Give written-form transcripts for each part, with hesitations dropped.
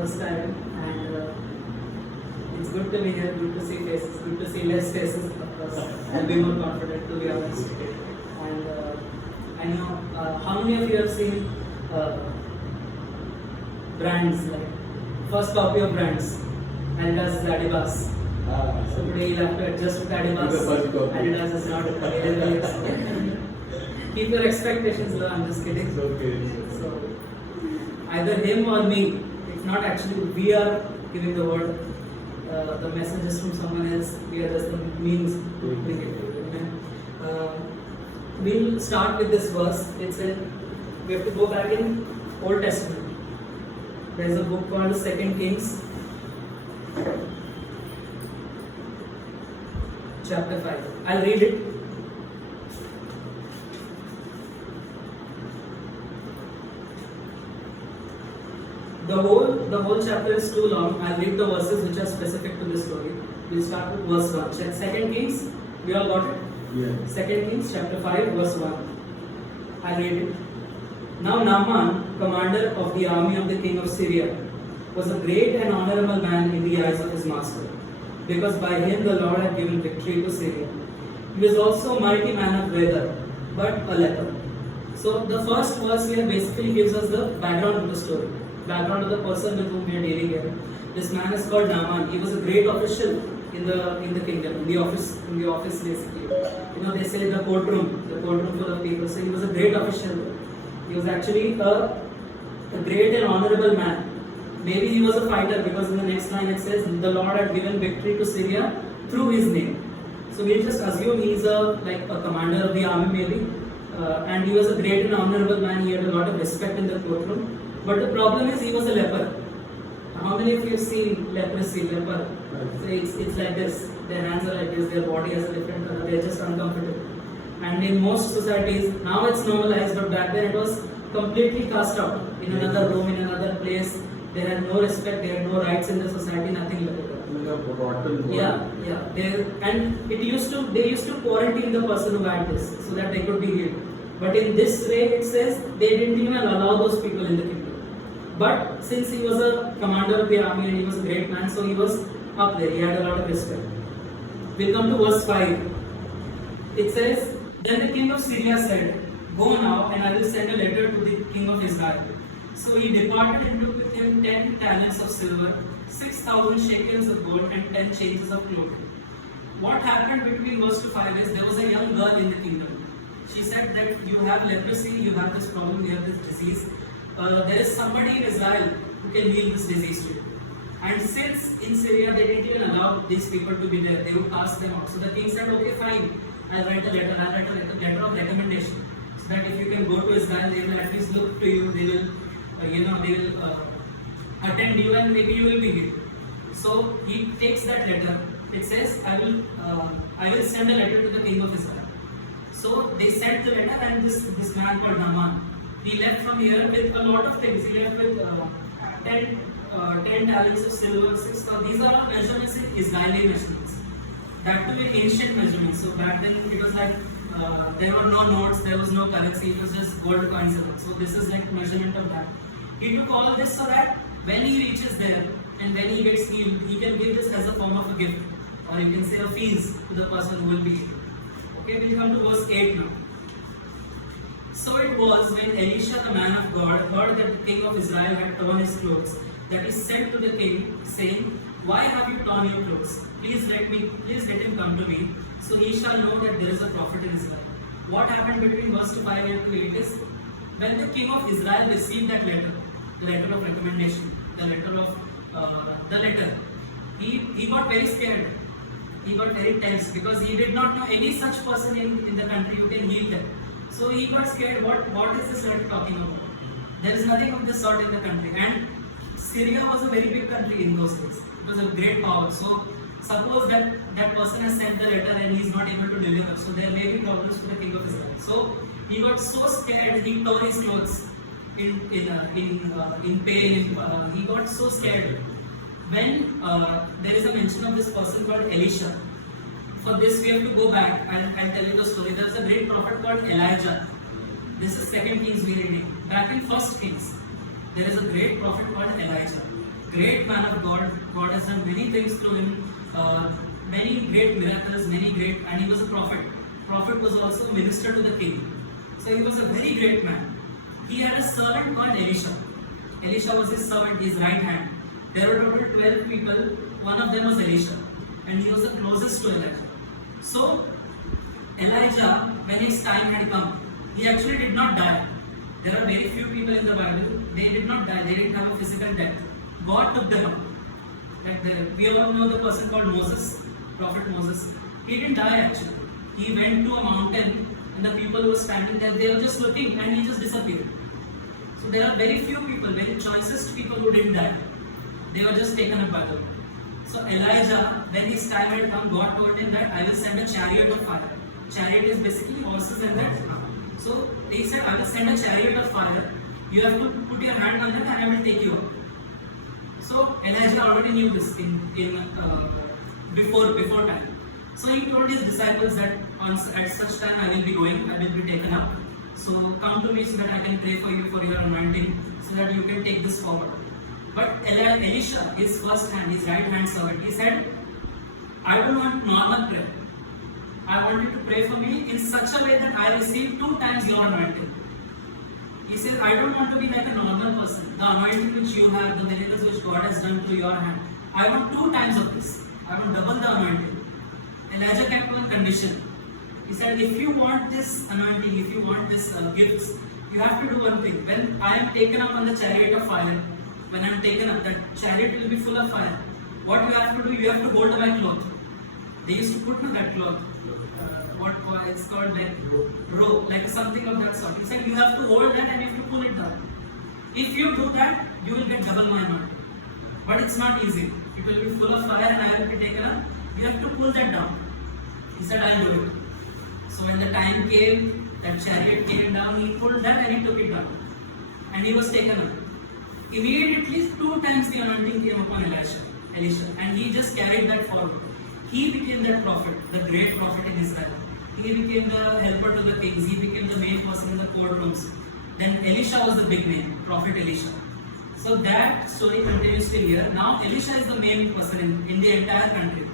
first time, and it's good to be here, good to see faces, good to see less faces, of course. I'll be more confident, to be honest. And I know how many of you have seen brands, like first copy of brands, Adidas, Adibas. So today you'll have to adjust with Adibas. Adidas is not available. Keep your expectations low, I'm just kidding. Okay. So either him or me, it's not actually we are giving the word, the message is from someone else, we are just the means to bring it to you. We'll start with this verse. It's in, we have to go back in Old Testament. There's a book called 2 Kings, chapter 5. I'll read it. The whole chapter is too long. I'll read the verses which are specific to this story. We'll start with verse 1. Check 2 Kings. We all got it? Yeah. 2 Kings chapter 5 verse 1. I'll read it. Now Naaman, commander of the army of the king of Syria, was a great and honorable man in the eyes of his master, because by him the Lord had given victory to Syria. He was also a mighty man of valor, but a leper. So the first verse here basically gives us the background of the story, background of the person with whom we are dealing here. This man is called Naaman. He was a great official in the kingdom, in the office basically. You know, they say the courtroom full of people. So he was a great official. He was actually a great and honorable man. Maybe he was a fighter, because in the next line it says the Lord had given victory to Syria through his name. So we'll just assume he's a commander of the army maybe, and he was a great and honorable man. He had a lot of respect in the courtroom. But the problem is he was a leper. How many of you have seen leprosy, leper? So it's like this. Their hands are like this. Their body has a different color. They're just uncomfortable. And in most societies, now it's normalized, but back then it was completely cast out. In another room, in another place. They had no respect. They had no rights in the society. Nothing like that. Yeah. And they used to quarantine the person who had this, so that they could be healed. But in this way, it says they didn't even allow those people in the kingdom. But since he was a commander of the army and he was a great man, so he was up there. He had a lot of respect. We'll come to verse 5. It says, Then the king of Syria said, Go now, and I will send a letter to the king of Israel. So he departed and took with him 10 talents of silver, 6,000 shekels of gold, and 10 changes of clothing. What happened between verse 5 is there was a young girl in the kingdom. She said that you have leprosy, you have this problem, you have this disease. There is somebody in Israel who can heal this disease to you. And since in Syria they didn't even allow these people to be there, they would cast them out. So the king said, okay, fine, I'll write a letter of recommendation. So that if you can go to Israel, they will at least look to you, they will, attend you, and maybe you will be healed. So he takes that letter. It says, I will send a letter to the king of Israel. So they sent the letter, and this man called Naaman, he left from here with a lot of things. He left with 10 talents of silver, 6,000. These are all measurements in Israeli measurements. That too in ancient measurements. So back then it was like there were no notes, there was no currency, it was just gold coins. So this is like measurement of that. He took all this so that when he reaches there and when he gets healed, he can give this as a form of a gift, or you can say a feast to the person who will be healed. Okay, we come to verse 8 now. So it was when Elisha the man of God heard that the king of Israel had torn his clothes, that he said to the king, saying, Why have you torn your clothes? Please let him come to me, so he shall know that there is a prophet in Israel. What happened between verse 5 and 8 is, when the king of Israel received that letter of recommendation, the letter, he got very scared. He got very tense, because he did not know any such person in the country who can heal them. So he got scared. What is this letter talking about? There is nothing of this sort in the country. And Syria was a very big country in those days. It was a great power. So suppose that person has sent the letter and he is not able to deliver. So there may be problems for the king of Israel. So he got so scared, he tore his clothes in pain. He got so scared. When there is a mention of this person called Elisha. For this we have to go back and tell you the story. There is a great prophet called Elijah. This is 2 Kings we are reading. Back in 1 Kings, there is a great prophet called Elijah. great man of God. God has done many things through him, many great miracles, many great, and he was a prophet. Prophet was also a minister to the king. So he was a very great man. He had a servant called Elisha. Elisha was his servant, his right hand. There were total 12 people. One of them was Elisha, and he was the closest to Elijah. So Elijah, when his time had come, he actually did not die. There are very few people in the Bible, they did not die, they didn't have a physical death. God took them up. We all know the person called Moses, Prophet Moses. He didn't die actually. He went to a mountain and the people who were standing there, they were just looking and he just disappeared. So there are very few people, very choicest people who didn't die. They were just taken up by the Lord. So Elijah, when his time had come, God told him that I will send a chariot of fire. Chariot is basically horses and that. So he said, I will send a chariot of fire. You have to put your hand on that and I will take you up. So Elijah already knew this before time. So he told his disciples that at such time I will be going, I will be taken up. So come to me so that I can pray for you for your anointing, so that you can take this forward. But Elisha, his first hand, his right hand servant, he said, I don't want normal prayer. I want you to pray for me in such a way that I receive 2 times your anointing. He says, I don't want to be like a normal person. The anointing which you have, the miracles which God has done through your hand, I want 2 times of this. I want double the anointing. Elijah kept one condition. He said, if you want this anointing, if you want this gifts, you have to do one thing. When I am taken up on the chariot of fire, when I am taken up, that chariot will be full of fire. What you have to do, you have to hold my cloth. They used to put that cloth. It's called like rope, like something of that sort. He said, you have to hold that and you have to pull it down. If you do that, you will get double my anointing. But it's not easy. It will be full of fire and I will be taken up. You have to pull that down. He said, I'll do it. So when the time came, that chariot came down, he pulled that and he took it down. And he was taken up. Immediately 2 times the anointing came upon Elisha. And he just carried that forward. He became that prophet, the great prophet in Israel. He became the helper to the kings. He became the main person in the courtrooms. Then Elisha was the big name, Prophet Elisha. So that story continues till here. Now Elisha is the main person in the entire country.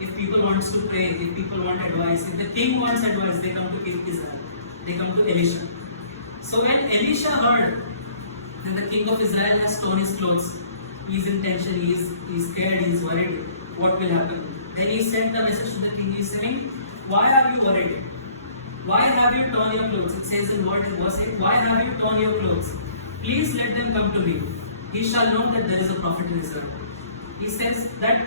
If people want to pray, if people want advice, if the king wants advice, they come to King Israel. They come to Elisha. So when Elisha heard that the king of Israel has torn his clothes, he is in tension, he is scared, he is worried, what will happen? Then he sent a message to the king, he is saying, why are you worried? Why have you torn your clothes? It says in verse 8, why have you torn your clothes? Please let them come to me. He shall know that there is a prophet in Israel. He says that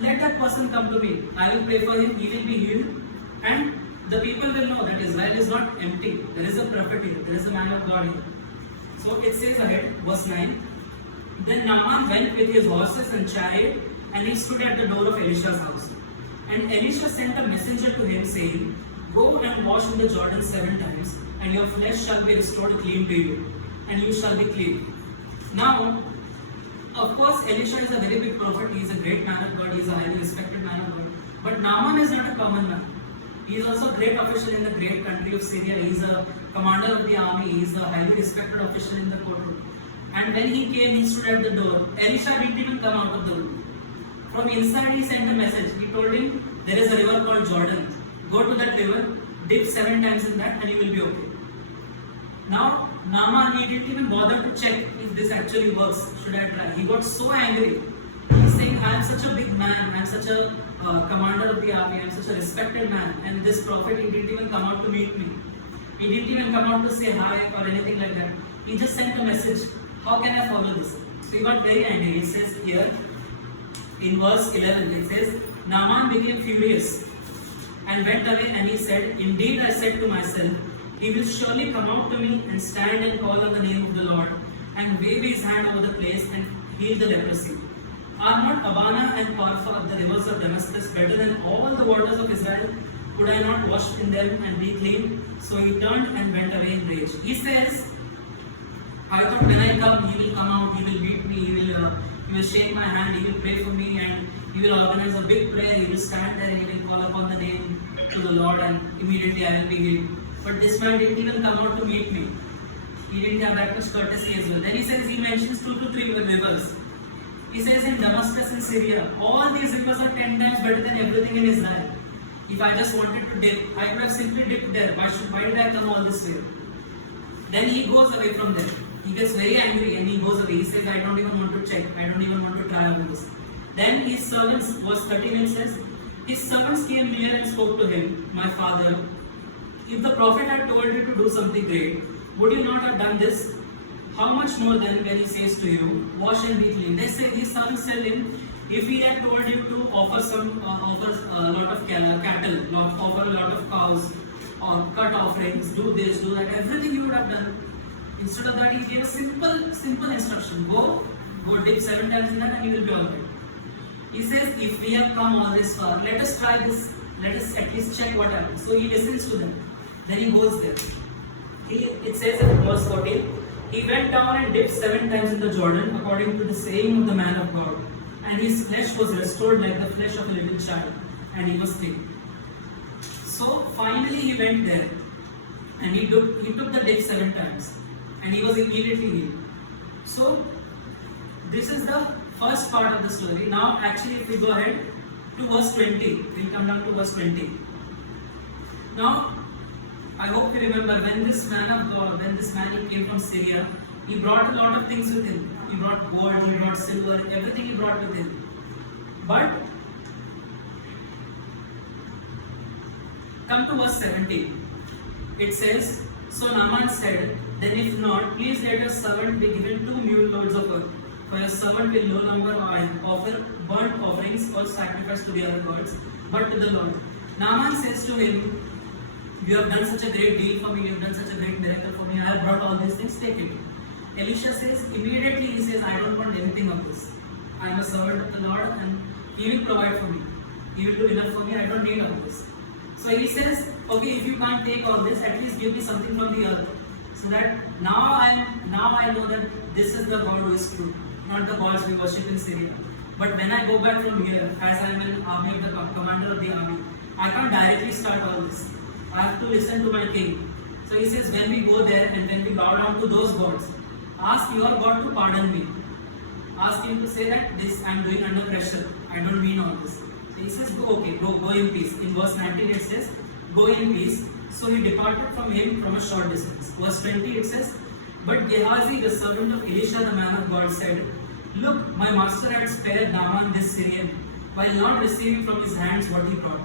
let that person come to me. I will pray for him, he will be healed. And the people will know that Israel is not empty. There is a prophet here, there is a man of God here. So it says ahead, verse 9. Then Naaman went with his horses and chariot, and he stood at the door of Elisha's house. And Elisha sent a messenger to him, saying, go and wash in the Jordan 7 times, and your flesh shall be restored clean to you, and you shall be clean. Now, of course, Elisha is a very big prophet. He is a great man of God. He is a highly respected man of God. But Naaman is not a common man. He is also a great official in the great country of Syria. He is a commander of the army. He is a highly respected official in the courtroom. And when he came, he stood at the door. Elisha didn't even come out of the room. From inside, he sent a message. He told him, there is a river called Jordan. Go to that river, dip 7 times in that, and you will be okay. Now, Naaman, he didn't even bother to check if this actually works. Should I try? He got so angry. He's saying, I am such a big man. I am such a commander of the army. I am such a respected man. And this prophet, he didn't even come out to meet me. He didn't even come out to say hi or anything like that. He just sent a message. How can I follow this? So he got very angry. It says here, in verse 11, it says, Naaman became furious and went away, and he said, indeed I said to myself, he will surely come out to me and stand and call on the name of the Lord and wave his hand over the place and heal the leprosy. Are not Abana and Pharpar, the rivers of Damascus, better than all the waters of Israel? Could I not wash in them and be clean? So he turned and went away in rage. He says, I thought when I come, he will come out, he will beat me, he will shake my hand, he will pray for me, and he will organize a big prayer, he will stand there and he will call upon the name to the Lord, and immediately I will be healed. But this man didn't even come out to meet me. He didn't have that much courtesy as well. Then he says, he mentions 2 to 3 rivers. He says in Damascus in Syria, all these rivers are 10 times better than everything in Israel. If I just wanted to dip, I could have simply dipped there. Why did I come all this way? Then he goes away from there. He gets very angry and he goes away. He says, I don't even want to check. I don't even want to try all this. Then his servants, verse 13 it says, his servants came near and spoke to him, my father, if the prophet had told you to do something great, would you not have done this? How much more then when he says to you, wash and be clean? They say, his servants tell him, if he had told you to offer a lot of cattle, offer a lot of cows, or cut offerings, do this, do that, everything you would have done. Instead of that, he gave a simple instruction. Go dip 7 times in that and you will be alright. He says, if we have come all this far, let us try this. Let us at least check what happens. So he listens to them. Then he goes there. It says in verse 14, he went down and dipped 7 times in the Jordan, according to the saying of the man of God. And his flesh was restored like the flesh of a little child, and he was clean. So finally he went there, and he took the dip 7 times, and he was immediately healed. So this is the first part of the story. Now actually if we go ahead to verse 20, we'll come down to verse 20. Now I hope you remember when this man of God, he came from Syria, he brought a lot of things with him. He brought gold, he brought silver, everything he brought with him. But come to verse 17. It says, so Naaman said, then if not, please let your servant be given 2 mule loads of earth. For your servant will no longer offer burnt offerings or sacrifice to the other gods, but to the Lord. Naaman says to him, you have done such a great deal for me, you have done such a great miracle for me, I have brought all these things, take it. Elisha says, immediately he says, I don't want anything of this. I am a servant of the Lord and he will provide for me. He will do enough for me, I don't need all this. So he says, okay, if you can't take all this, at least give me something from the earth. So that now I know that this is the God who is true, not the gods we worship in Syria. But when I go back from here, as I am an army of the commander of the army, I can't directly start all this. I have to listen to my king. So he says, when we go there and when we bow down to those gods, ask your God to pardon me. Ask him to say that this I am doing under pressure. I don't mean all this. So he says, go in peace. In verse 19 it says, go in peace. So he departed from him from a short distance. Verse 20 it says, but Gehazi, the servant of Elisha, the man of God, said, look, my master had spared Naaman this Syrian, while not receiving from his hands what he brought.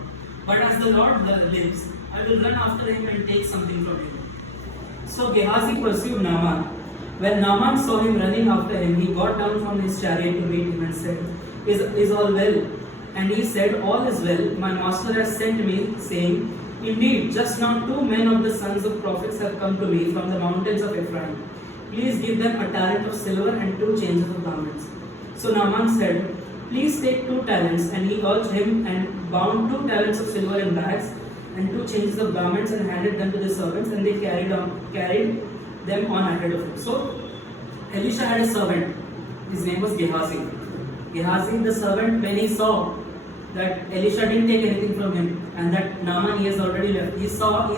But as the Lord lives, I will run after him and take something from him. So Gehazi pursued Naaman. When Naaman saw him running after him, he got down from his chariot to meet him and said, Is all well? And he said, all is well. My master has sent me, saying, indeed, just now 2 men of the sons of prophets have come to me from the mountains of Ephraim. Please give them a talent of silver and 2 changes of garments. So Naaman said, please take 2 talents. And he urged him and bound 2 talents of silver in bags and 2 changes of garments and handed them to the servants, and they carried them on ahead of him. So Elisha had a servant. His name was Gehazi. Gehazi, the servant, when he saw that Elisha didn't take anything from him and that Naaman he has already left, he thought,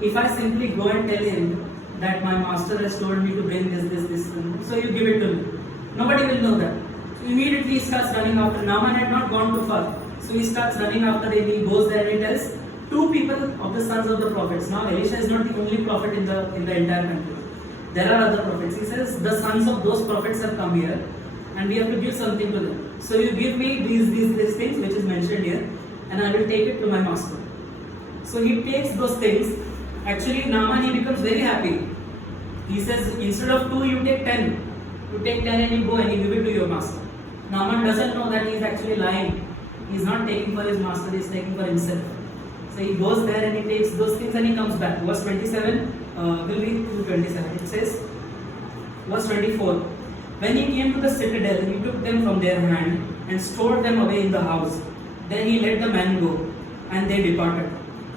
if I simply go and tell him that my master has told me to bring this, so you give it to me. Nobody will know that. So immediately he starts running after. Naaman had not gone too far. So he starts running after him. He goes there and he tells 2 people of the sons of the prophets. Now Elisha is not the only prophet in the entire country. There are other prophets. He says the sons of those prophets have come here and we have to give something to them. So you give me these things which is mentioned here, and I will take it to my master. So he takes those things. Actually Naaman, he becomes very happy. He says, instead of 2 you take 10. You take 10 and you go and you give it to your master. Naaman doesn't know that he is actually lying. He is not taking for his master, he is taking for himself. So he goes there and he takes those things and he comes back. Verse 27, will read to 27. It says, verse 24, when he came to the citadel, he took them from their hand and stored them away in the house. Then he let the man go, and they departed.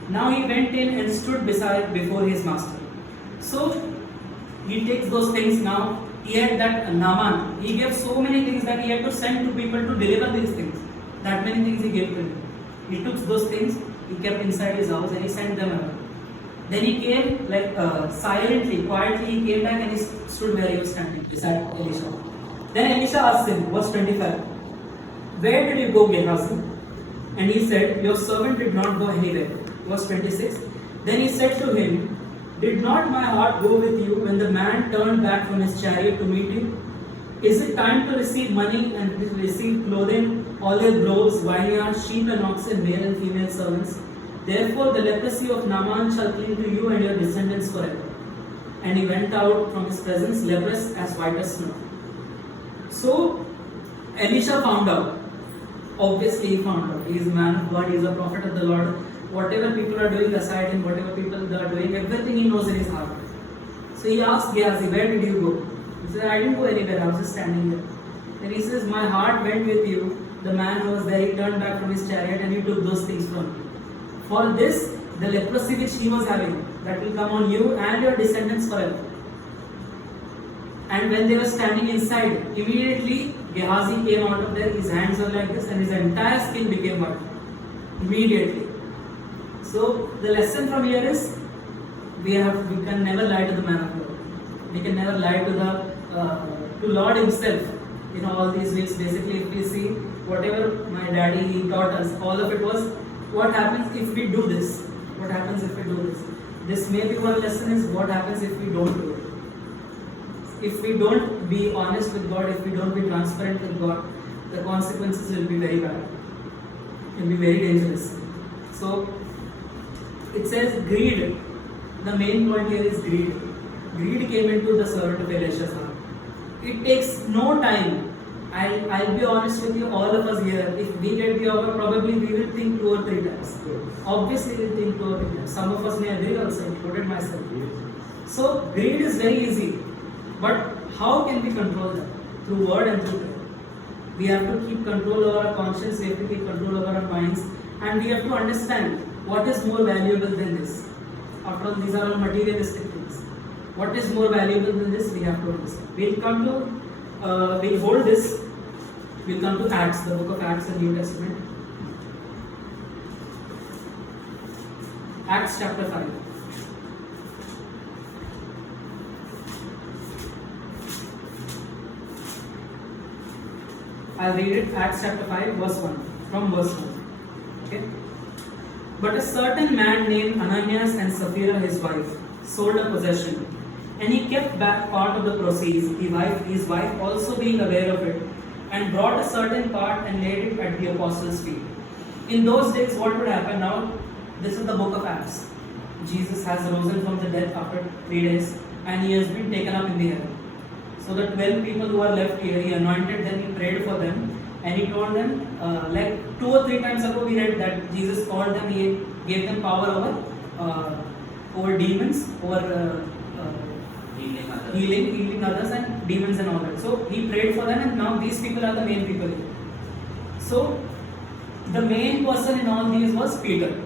Now he went in and stood before his master. So he takes those things now. He had that Naaman. He gave so many things that he had to send to people to deliver these things. That many things he gave to him. He took those things, he kept inside his house and he sent them away. Then he came silently, quietly, he came back and he stood where he was standing beside Elisha. Then Elisha asked him, verse 25, where did you go, Gehazi? And he said, your servant did not go anywhere. Verse 26, then he said to him, did not my heart go with you when the man turned back from his chariot to meet you? Is it time to receive money and to receive clothing, olive groves, vineyards, sheep and oxen, male and female servants? Therefore the leprosy of Naaman shall cling to you and your descendants forever. And he went out from his presence, leprous as white as snow. So Elisha found out. Obviously he found out. He is a man of God, he is a prophet of the Lord. Whatever people are doing aside him, whatever people are doing, everything he knows in his heart. So he asked Gehazi, where did you go? He said, I didn't go anywhere, I was just standing here. Then he says, my heart went with you. The man who was there, he turned back from his chariot and he took those things from me. For this, the leprosy which he was having, that will come on you and your descendants forever. And when they were standing inside, immediately Gehazi came out of there, his hands were like this and his entire skin became white. Immediately. So the lesson from here is, we can never lie to the man of God. We can never lie to Lord himself. In all these ways, basically if we see whatever my daddy he taught us, all of it was, what happens if we do this? What happens if we do this? This may be one lesson is what happens if we don't do it. If we don't be honest with God, if we don't be transparent with God, the consequences will be very bad. It will be very dangerous. So it says greed. The main point here is greed. Greed came into the servant of Elisha's heart. It takes no time. I'll be honest with you, all of us here, if we get the offer, probably we will think 2 or 3 times. Obviously we'll think 2 or 3 times. Some of us may agree also, included myself. So greed is very easy. But how can we control that? Through word and through prayer. We have to keep control over our conscience, we have to keep control over our minds, and we have to understand what is more valuable than this. After all, these are all materialistic things. What is more valuable than this? We have to understand. We'll hold this. We'll come to Acts, the book of Acts in New Testament. Acts chapter 5. I'll read it, Acts chapter 5, verse 1, from verse 1. Okay? But a certain man named Ananias and Sapphira, his wife, sold a possession, and he kept back part of the proceeds, his wife also being aware of it, and brought a certain part and laid it at the apostles' feet. In those days, what would happen now? This is the book of Acts. Jesus has risen from the dead after 3 days, and he has been taken up in the air. So the 12 people who are left here, he anointed them, he prayed for them, and he told them, like 2 or 3 times ago we read that Jesus called them, he gave them power over demons, over healing others and demons and all that. So he prayed for them, and now these people are the main people here. So the main person in all these was Peter.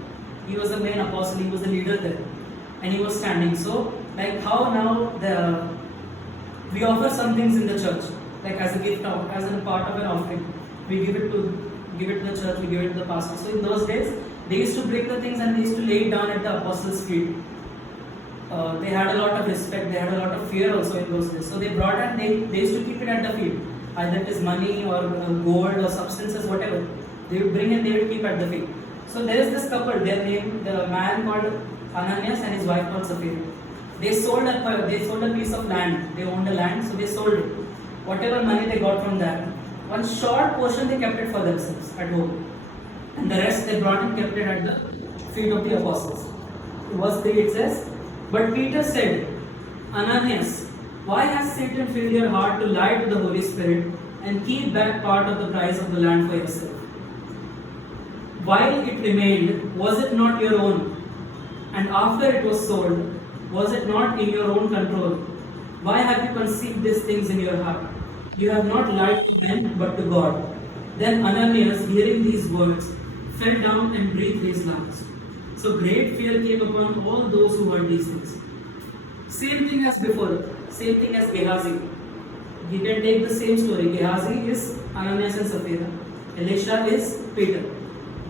He was the main apostle, he was the leader there, and he was standing. So like how now we offer some things in the church, like as a gift, as a part of an offering. We give it to the church, we give it to the pastor. So in those days, they used to break the things and they used to lay it down at the apostles' feet. They had a lot of respect, they had a lot of fear also in those days. So they brought and they used to keep it at the feet. Either it is money or gold or substances, whatever. They would bring and they would keep at the feet. So there is this couple, their name, the man called Ananias and his wife called Sapphira. They sold a piece of land. They owned a land, so they sold it. Whatever money they got from that, one short portion they kept it for themselves at home, and the rest they brought and kept it at the feet of the apostles. In verse 3 it says, but Peter said, Ananias, why has Satan filled your heart to lie to the Holy Spirit and keep back part of the price of the land for yourself? While it remained, was it not your own? And after it was sold, was it not in your own control? Why have you conceived these things in your heart? You have not lied to men, but to God. Then Ananias, hearing these words, fell down and breathed his last. So great fear came upon all those who heard these things. Same thing as before, same thing as Gehazi. You can take the same story. Gehazi is Ananias and Sapphira. Elisha is Peter.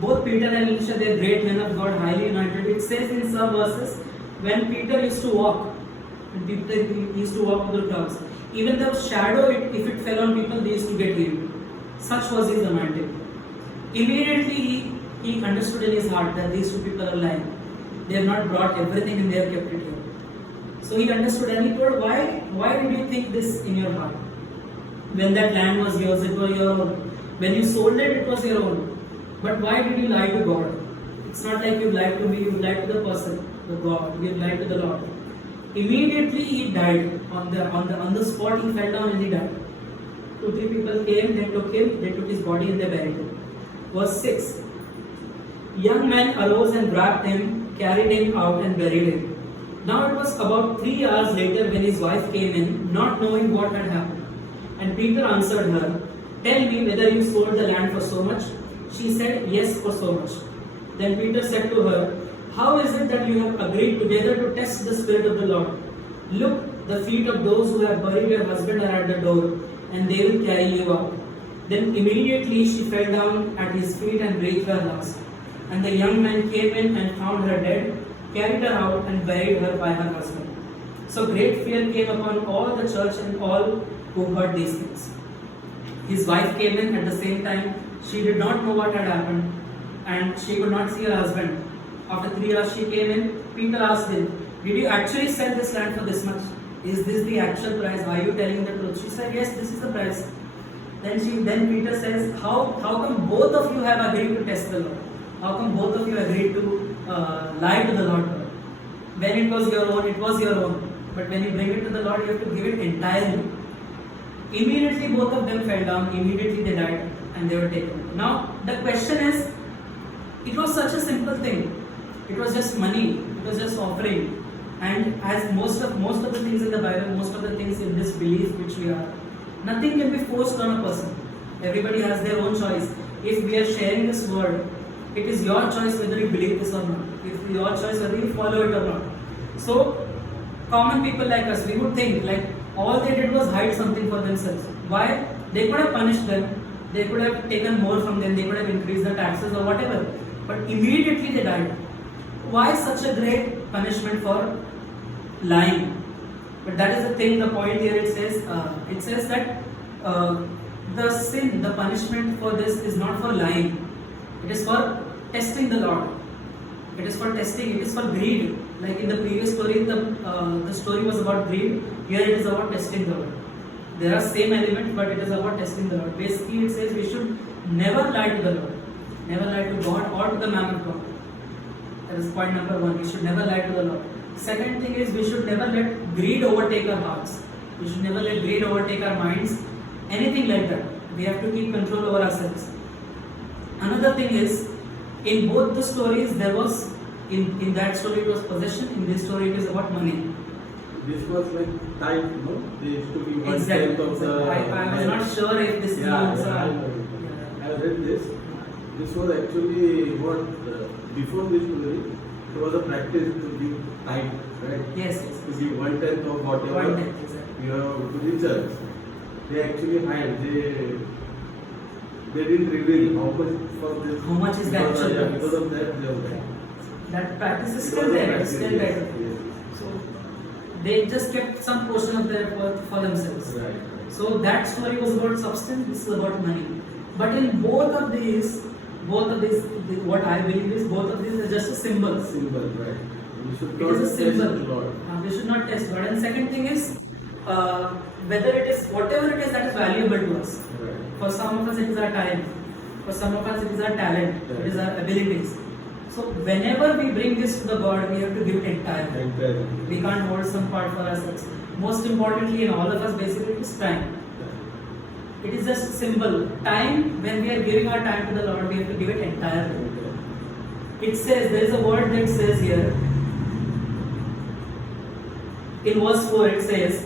Both Peter and Elisha, they are great men of God, highly anointed. It says in some verses, when Peter used to walk, And people used to walk through the crowds. Even the shadow, if it fell on people, they used to get healed. Such was his anointing. Immediately he understood in his heart that these two people are lying. They have not brought everything and they have kept it here. So he understood and he told, why did you think this in your heart? When that land was yours, it was your own. When you sold it, it was your own. But why did you lie to God? It's not like you lied to me, you lied to the person, the God, you lied to the Lord. Immediately he died. On the spot he fell down and he died. 2-3 people came, they took him, they took his body and they buried him. Verse 6. Young men arose and wrapped him, carried him out and buried him. Now it was about 3 hours later when his wife came in, not knowing what had happened. And Peter answered her, "Tell me whether you sold the land for so much?" She said, "Yes, for so much." Then Peter said to her, "How is it that you have agreed together to test the Spirit of the Lord? Look, the feet of those who have buried your husband are at the door, and they will carry you out." Then immediately she fell down at his feet and breathed her last. And the young man came in and found her dead, carried her out and buried her by her husband. So great fear came upon all the church and all who heard these things. His wife came in at the same time. She did not know what had happened and she could not see her husband. After 3 hours she came in. Peter asked him, "Did you actually sell this land for this much? Is this the actual price? Are you telling the truth?" She said, "Yes, this is the price." Then Peter says, how come both of you have agreed to test the Lord? How come both of you agreed to lie to the Lord? When it was your own, it was your own. But when you bring it to the Lord, you have to give it entirely. Immediately both of them fell down, immediately they died and they were taken. Now the question is, it was such a simple thing. It was just money, it was just offering. And as most of the things in the Bible, most of the things in this belief which we are, nothing can be forced on a person. Everybody has their own choice. If we are sharing this word, it is your choice whether you believe this or not. It's your choice whether you follow it or not. So, common people like us, we would think like all they did was hide something for themselves. Why? They could have punished them, they could have taken more from them, they could have increased the taxes or whatever. But immediately they died. Why such a great punishment for lying? But that is the thing, the point here it says that the sin, the punishment for this is not for lying. It is for testing the Lord. It is for testing, it is for greed. Like in the previous story, the story was about greed. Here it is about testing the Lord. There are same elements, but it is about testing the Lord. Basically it says we should never lie to the Lord. Never lie to God or to the man of God. That is point number 1. We should never lie to the Lord. Second thing is we should never let greed overtake our hearts. We should never let greed overtake our minds. Anything like that. We have to keep control over ourselves. Another thing is, in both the stories there was, in that story it was possession, in this story it is about money. This was like tithe, no? They used to be 1/10 Exactly. of the. I was not sure if this means. I read this. This was actually what before this story, there was a practice to give tithe, right? Yes. To give 1/10 of whatever 1/10, exactly. you have to the church. They actually hide. They didn't reveal how much for this. How much is the actual price? Because of that, they were there. That practice is Because still of there. practice, It's still yes, there. yes. So they just kept some portion of their worth for themselves. Right. So that story was about substance. This is about money. But in both of these, what I believe is both of these are just a symbol. Symbol, right? We should It not is a test symbol. the Lord. We should not test God. And second thing is, whether it is whatever it is that is valuable to us. Right. For some of us it is our time. For some of us it is our talent. It is our abilities. So whenever we bring this to the God, we have to give it entirely. Entirely. We can't hold some part for ourselves. Most importantly, in all of us, basically, it is time. It is just a symbol. Time, when we are giving our time to the Lord, we have to give it entirely. It says, there is a word that says here, in verse 4 it says,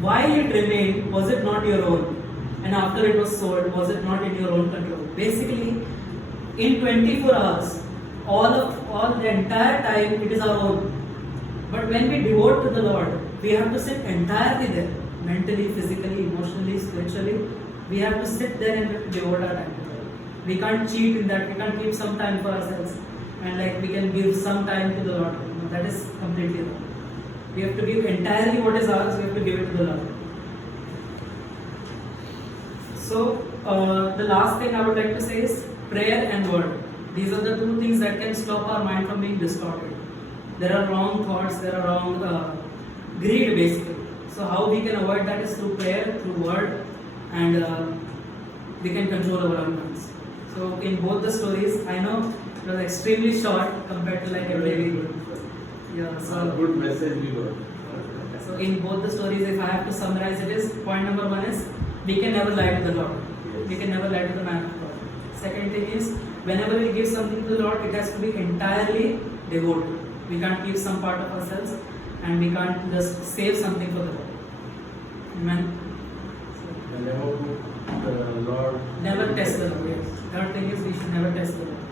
while it remained, was it not your own? And after it was sold, was it not in your own control? Basically, in 24 hours, all the entire time, it is our own. But when we devote to the Lord, we have to sit entirely there. Mentally, physically, emotionally, spiritually. We have to sit there and devote our time to the Lord. We can't cheat in that. We can't keep some time for ourselves. And like we can give some time to the Lord. No, that is completely wrong. We have to give entirely what is ours, we have to give it to the Lord. So, the last thing I would like to say is prayer and word. These are the two things that can stop our mind from being distorted. There are wrong thoughts, there are wrong greed basically. So, how we can avoid that is through prayer, through word, and we can control our own minds. So, in both the stories, I know it was extremely short compared to like a very yeah. So, good message we got. so in both the stories, if I have to summarize it, is point number one is we can never lie to the Lord. Yes. We can never lie to the man of God. Second thing is whenever we give something to the Lord, it has to be entirely devoted. We can't keep some part of ourselves, and we can't just save something for the Lord. Amen. And never put the Lord. Never test the Lord. Yes. Third thing is we should never test the Lord.